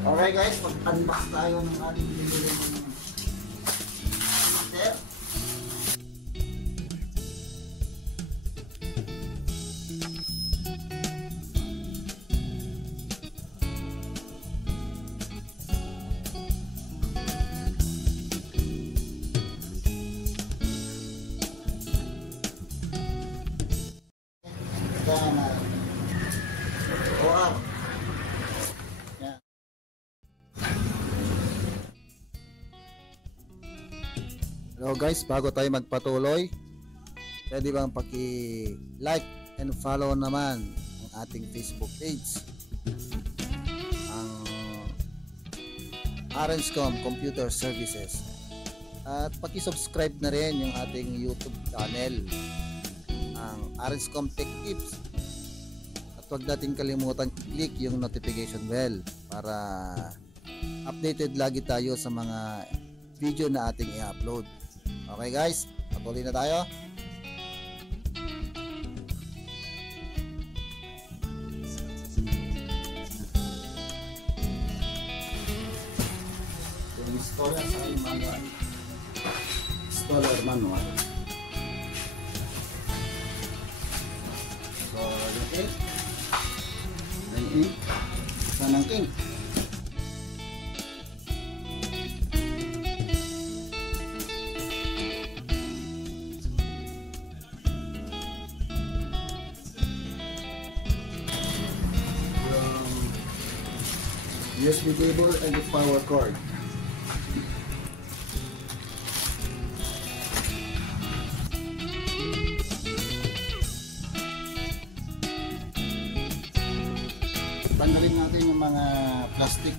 Okay guys, mag-unbox tayo ng ating binili ng master. OR. Hello guys, bago tayo magpatuloy, pwede bang paki-like and follow naman ang ating Facebook page, ang Arenscom Computer Services, at paki-subscribe na rin yung ating YouTube channel, ang Arenscom Tech Tips, at huwag natin kalimutan i-click yung notification bell para updated lagi tayo sa mga video na ating i-upload. Okay guys, patuloy na tayo. Installer sa manual. Installer manual. So, okay. Sanang king. USB cable and the power cord. Tanggalin natin yung mga plastic,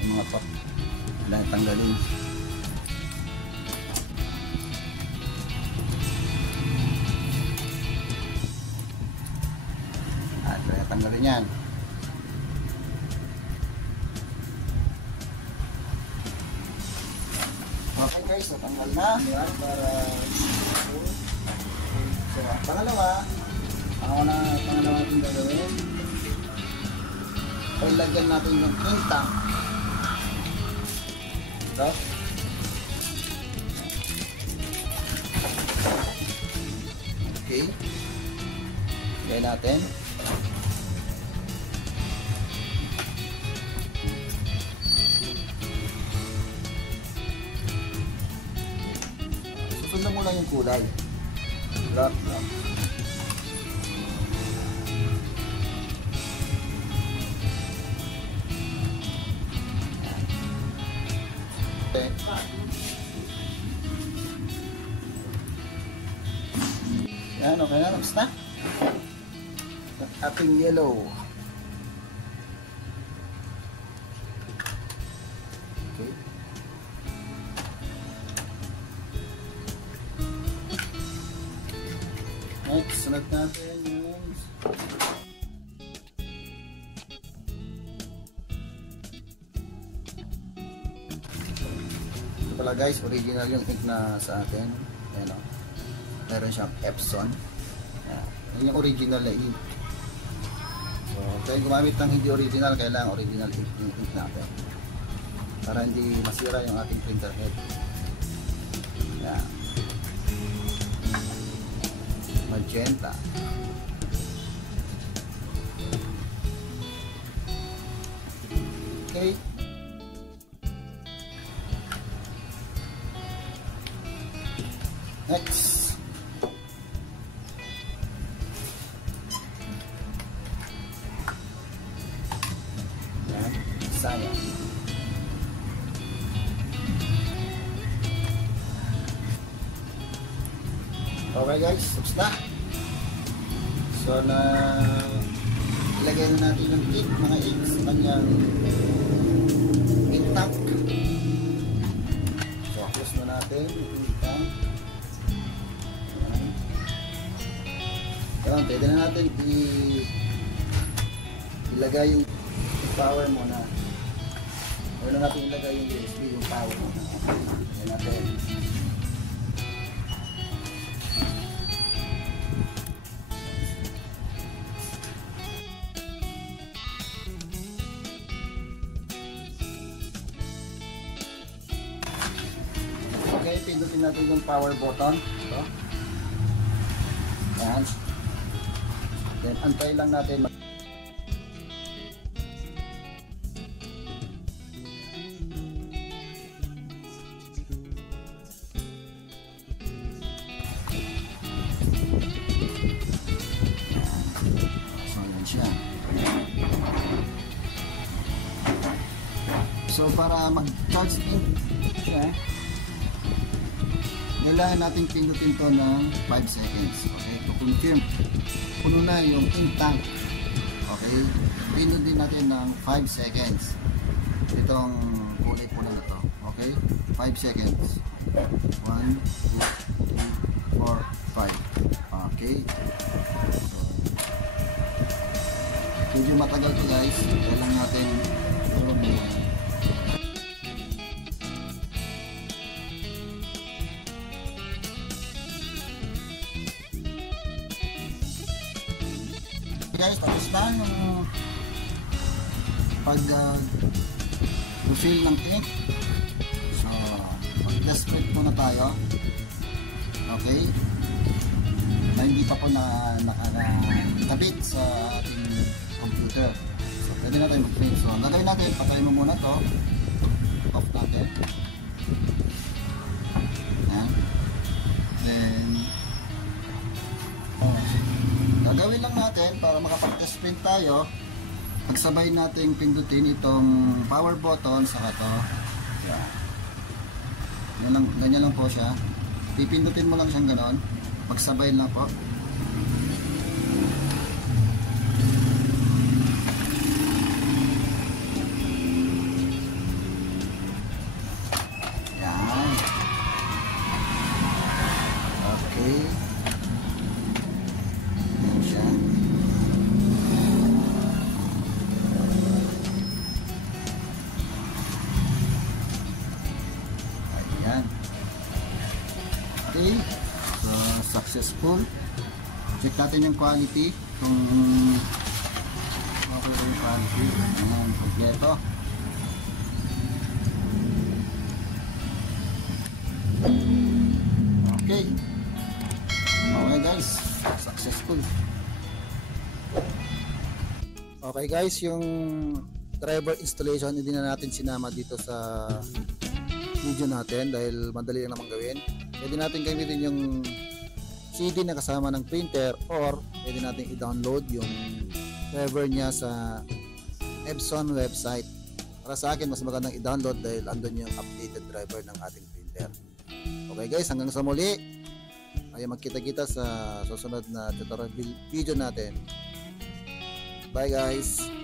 yung mga pop. Kailangan tanggalin. At kaya tanggalin yan. Okay guys, natanggal na yan para so, pangalawa natin gagawin, ilagyan natin yung ink tank ito. Okay, lagyan natin. Susundan mo lang yung kulay. Drop. Yan, okay na. Tapos na. Ang ating yellow. Okay. Next, sunod natin yung ito pala guys, original yung ink na sa atin. Ayan o. Meron siyang Epson. Yan yung original na ink. So, kaya gumamit ng hindi original, kailangan original ink natin para hindi masira yung ating printer head. Yan. Magenta. Okay. Next. Yan. Sayang. Okay guys, tapos na. So na ilagay na natin yung ink, mga ink sa kanyang ink tank. So close na natin yung ink tank. Kaya pwede na natin ilagay yung power muna. Pwede na natin ilagay yung USB, yung power muna. Ayan natin. pindutin natin yung power button. Ito. Yan. Then, antay lang natin. So para mag-charge din siya, kailangan natin pindutin to ng 5 seconds. Okay, to confirm puno na yung in tank. Okay, pindutin natin ng 5 seconds itong kulay pula na to. Okay, 5 seconds. 1, 2, 3, 4, 5. Okay, so, medyo matagal to guys, kailangan natin guys, tapos na yung pag refill ng ink. So mag-desperate muna tayo, okay, na hindi pa po nakakabit sa ating computer. So pwede natin mag-print. So ang gagawin natin, patayin mo muna to, off natin. Yan. Then gagawin lang natin para makapag-test print tayo, magsabay natin pindutin itong power button saka to. Ganyan lang po siya. Pipindutin mo lang siyang ganon, magsabay lang po. Yan. Okay. Okay, so successful. Check natin yung quality, kung okay yung quality. Ayan, kompleto. Okay, okay guys, successful. Okay guys, yung driver installation hindi na natin sinama dito sa video natin dahil madali lang naman gawin. Pwede natin gamitin yung CD na kasama ng printer, or pwede natin i-download yung driver niya sa Epson website. Para sa akin, mas magandang i-download dahil andun yung updated driver ng ating printer. Okay guys, hanggang sa muli ay magkita-kita sa susunod na tutorial video natin. Bye guys!